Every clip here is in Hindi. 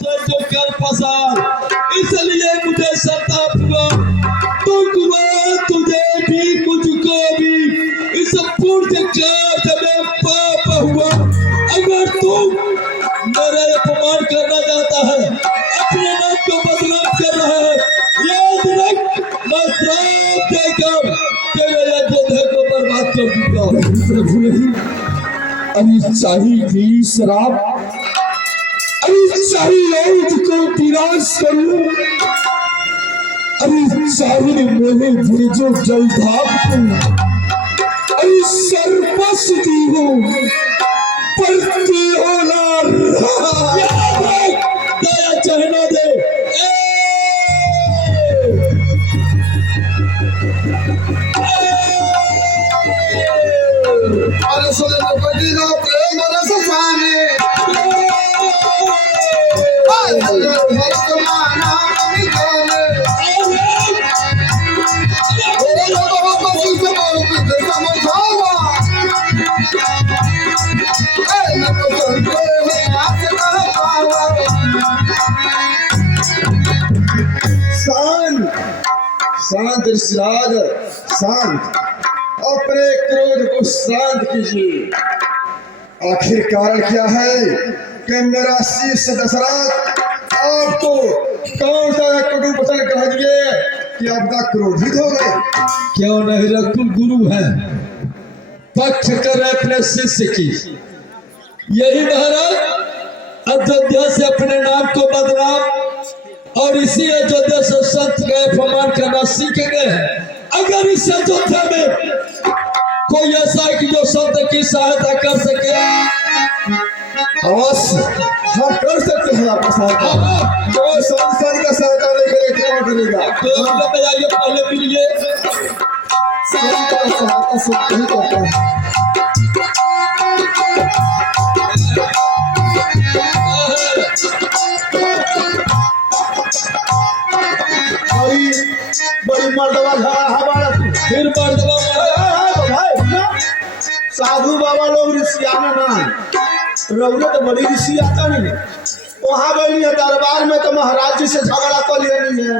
जो कर पसार, इसलिए मुझे संताप हुआ। तुझे भी मुझको भी इस पुण्य काज में पाप हुआ। अगर तू मेरा अपमान करना चाहता है, अपने नाम को बदनाम कर रहा है, याद रख मैं श्राप देकर तेरे अयोध्या को बर्बाद कर दूंगा। प्रभु नहीं, अभी चाहिए शराब, अभी चाहिए को विनाश करूं, अभी चाहिए मेरे भेजो जलधाम को, अभी सर्वस दी हो पढ़ती हो ना दया चढ़ना दे। अरे सोलपति नो प्रेम रस साने भक्त माना मिटाने ओरे लोगों को किसे बहुत समझावा ए न तो सुनते हैं आप कहवा शांत शांत ऋषिराज शांत, अपने क्रोध को शांत कीजिए। आखिर कारण क्या है कि मेरा शिष्य दशरथ आपको कौन सा कटु वचन कह दिए कि आपका क्रोधित हो गए? क्यों नहीं, रघुकुल गुरु है, पक्ष कर अपने शिष्य की। यही महाराज अयोध्या से अपने नाम को बदनाम और इसी अयोध्या से संत का अपमान करना सीख गए हैं। अगर इस अयोध्या में कोई ऐसा है कि जो संत की सहायता कर सके, अवश्य हम कर सकते हैं आपका सहायता। कोई संसार का सहायता नहीं करे क्यों करेगा? तो मतलब आइए पहले मिलिए। सबका सहायता सब नहीं करता है। बड़ी मर्दवा हमारा फिर मर्दवा भाई साधु बाबा लोग ऋषियाना ना रउरे तो बड़ी ऋषि आता नहीं। वहाँ गई है दरबार में तो महाराज जी से झगड़ा कर लिए नहीं है।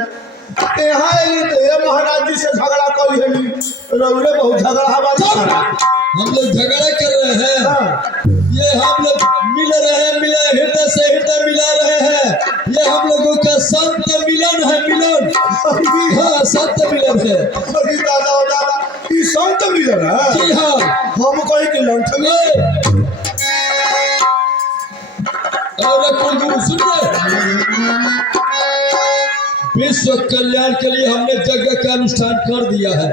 यहाँ आई तो ये महाराज जी से झगड़ा कर लिए नहीं। रउरे बहुत झगड़ा हमारे हम लोग झगड़ा कर रहे हैं। ये हम लोग मिल रहे हैं, मिले हृदय से हृदय मिला रहे हैं। ये हम लोगों का संत मिलन है, मिलन। हाँ, संत मिलन है। अरे दादा दादा ये संत मिलन है? जी हाँ। हम कोई के लंठ में और कोई गुरु सुन रहे, विश्व कल्याण के लिए हमने यज्ञ का अनुष्ठान कर दिया है,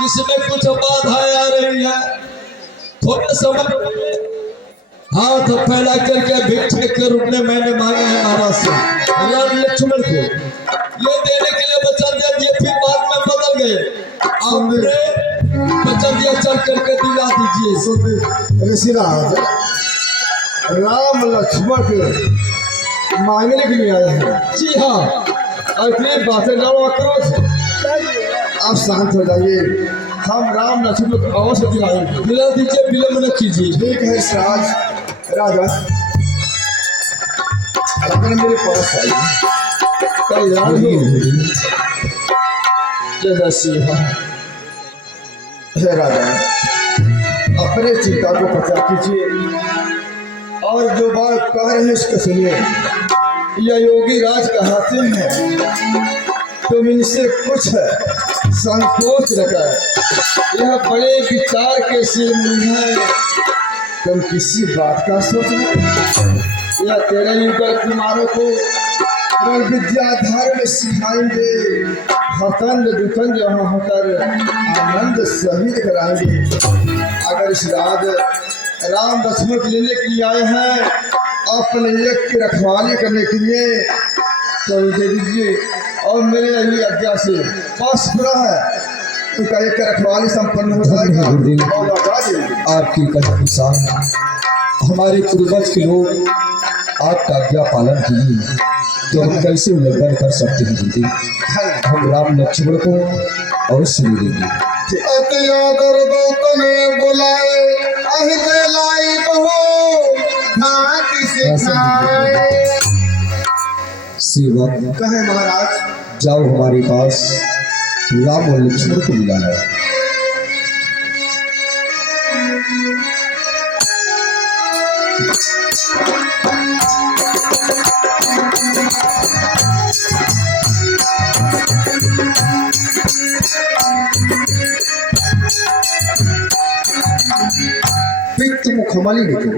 जिसमें कुछ बाधाएं आ रही है। थोड़े समय हाथ फैला करके भिक्षा के रूप में मैंने मांगा है महाराज से, राम लक्ष्मण को ये देने के लिए वचन दे दिए, फिर बाद में बदल गए। आपने वचन दिया, चल करके दिला दीजिए। ऋषिराज राम लक्ष्मण के मांगने के लिए आए हैं। जी हाँ। अपनी बातें ना करो, आप शांत हो जाइए। हम राम लक्ष्मण को अवश्य दिलाएंगे। दिला दीजिए, विलम्ब न कीजिए। ठीक है ऋषिराज। राजा अपने मेरे पास आइए। कल्याण हो जय सिंह। हे राजा अपने चिंता को पचा कीजिए और जो बात कह रहे हैं इसको सुनिए। यह योगी राज कहते हैं तुम इनसे कुछ संकोच न कर, यह बड़े विचार के सिर है। तुम किसी बात का सोचना, यह तेरे युगल कुमारों को विद्या धर्म सिखाएंगे, हतंग दुखंग यहाँ होकर आनंद सहित कराएंगे। अगर इस राज राम लक्ष्मण को लेने के लिए आए हैं, अपने यज्ञ की रखवाली करने के लिए, तो दे दीजिए और मेरे यही आज्ञा से पास पूरा है तो का एक रखवाली संपन्न हो जाएगा और लौटा देंगे। आपकी कथा अनुसार हमारे पूर्वज के लोग आपका आज्ञा पालन किए, तो हम कैसे उल्लंघन कर सकते हैं दीदी? हम राम लक्ष्मण को अवश्य मिलेंगे। बुलाए अहिते लाई कहो घाट सिखाए सेवक कहे महाराज। जाओ हमारे पास राम और लक्ष्मण को मिला है। मुखमली नहीं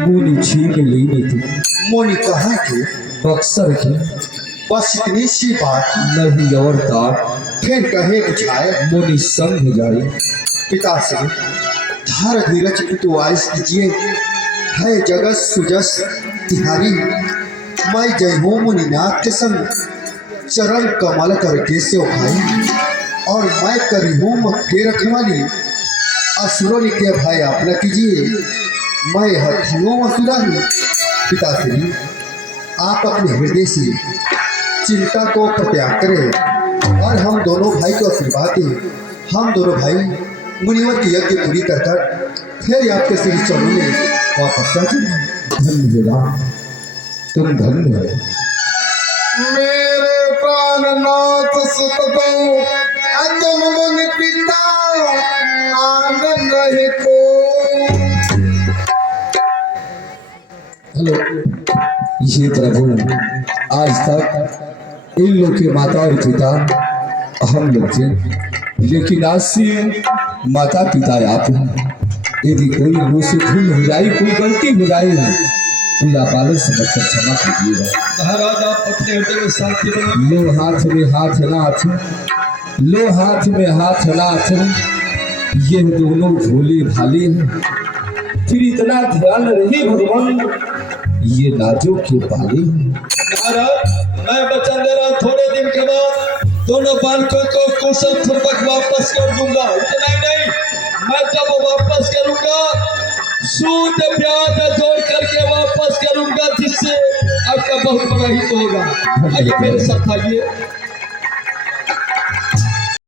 मुनि छीन ली नहीं मोनी कहा कि बक्सर की बस इतनी सी बात नहीं और तार फिर कहे बुझाए मुनि संग हो जाए। पिता से धर धीरज पितु आयस कीजिए, है जगत सुजस तिहारी। मैं जय हो मुनिनाथ के संग चरण कमल करके से भाई, और मैं करी हूँ मक्के रखवाली। असुरों के भाई आप न कीजिए, मैं हथियों असुराही। पिताश्री आप अपने हृदय से चिंता को प्रत्याग करें और हम दोनों भाई को आशीर्वाद दें। हम दोनों भाई मुनिवर की यज्ञ पूरी कर फिर आपके श्री चरणों में वापस आ जाए। धन्य राम, तुम धन्य हो। मेरे प्राणनाथ सुतदो अजम मन पिता आनंद है को। हेलो, ये प्रभु आज तक इन लोग के माता और पिता हम लोग थे, लेकिन आज से माता पिता आप हैं। यदि कोई मुँह से भूल हो जाए, कोई गलती हो जाए, पूरा बालक समझकर क्षमा कीजिएगा। महाराज आप अपने हृदय में शांति बना। लो हाथ में हाथ नाथ, लो हाथ में हाथ नाथ, ये दोनों भोले भाले हैं, फिर इतना ध्यान रहे भगवान ये नाजों के बाले हैं। महाराज मैं वचन दे रहा हूँ, थोड़े दिन के बाद दोनों बालकों को कुशल पूर्वक वापस कर दूंगा। इतना ही नहीं, मैं जब वापस करूंगा सूद ब्याज जोड़ करके वापस करूंगा, जिससे आपका बहुत बड़ा हित होगा। आइए मेरे साथ आइए।